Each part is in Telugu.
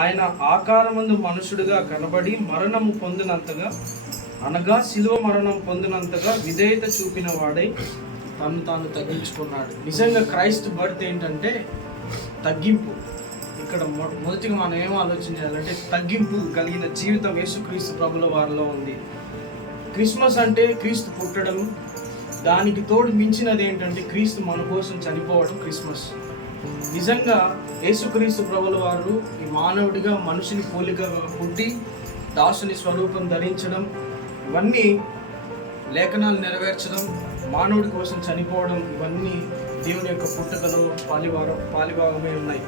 ఆయన ఆకారమందు మనుషుడిగా కనబడి మరణము పొందినంతగా, అనగా శిలువ మరణం పొందినంతగా విధేయత చూపిన వాడై తను తాను తగ్గించుకున్నాడు. నిజంగా క్రైస్ట్ బర్త్ ఏంటంటే తగ్గింపు. ఇక్కడ మొదటిగా మనం ఏం ఆలోచన చేయాలంటే తగ్గింపు కలిగిన జీవితం యేసుక్రీస్తు ప్రభుల వారిలో ఉంది. క్రిస్మస్ అంటే క్రీస్తు పుట్టడం, దానికి తోడు మించినది ఏంటంటే క్రీస్తు మన కోసం చనిపోవడం క్రిస్మస్. నిజంగా యేసుక్రీస్తు ప్రభుల వారు ఈ మానవుడిగా మనిషిని పోలికగా పుట్టి దాసుని స్వరూపం ధరించడం, ఇవన్నీ లేఖనాలు నెరవేర్చడం, మానవుడి కోసం చనిపోవడం, ఇవన్నీ దేవుని యొక్క పుట్టుకలో పాలిభాగమే ఉన్నాయి.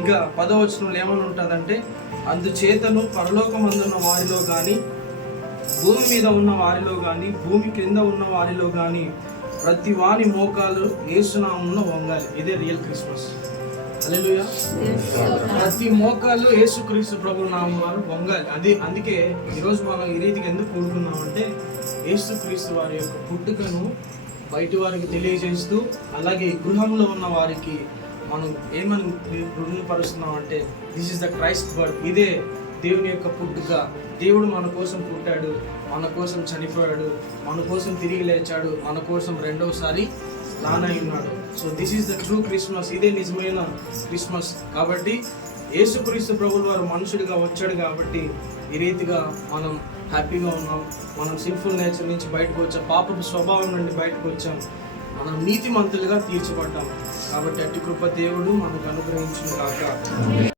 ఇంకా 10వ వచనంలో ఏమని ఉంటుందంటే, అందుచేతను పరలోకమందున్న వారిలో కానీ, భూమి మీద ఉన్న వారిలో కానీ, భూమి క్రింద ఉన్న వారిలో కానీ ప్రతి వాని మోకాలు యేసునామంలో వంగాలి. ఇదే రియల్ క్రిస్మస్. హల్లెలూయా. ప్రతి మోకాలు యేసుక్రీస్తు ప్రభు నామం వంగాలి. అందుకే ఈరోజు మనం ఈ రీతికి ఎందుకు కూడుకున్నామంటే, యేసుక్రీస్తు వారి యొక్క పుట్టుకను బయటి వారికి తెలియజేస్తూ, అలాగే గృహంలో ఉన్న వారికి మనం ఏమని రుణపరుస్తున్నాం అంటే, this is the Christ birth. ఇదే దేవుని యొక్క పుట్టుక. దేవుడు మన కోసం పుట్టాడు, మన కోసం చనిపోయాడు, మన కోసం తిరిగి లేచాడు, మన కోసం రెండవసారి రానై ఉన్నాడు. So this is the true Christmas. ఇదే నిజమైన క్రిస్మస్. కాబట్టి యేసుక్రీస్తు ప్రభువు వారు మనుషుడిగా వచ్చాడు కాబట్టి ఈ రీతిగా మనం హ్యాపీగా ఉన్నాం. మనం సిన్ఫుల్ నేచర్ నుంచి బయటకు వచ్చాం, పాపపు స్వభావం నుండి బయటకు వచ్చాం, మనం నీతిమంతులుగా తీర్చబడ్డాం. కాబట్టి అట్టి కృప దేవుడు మనకు అనుగ్రహించును గాక.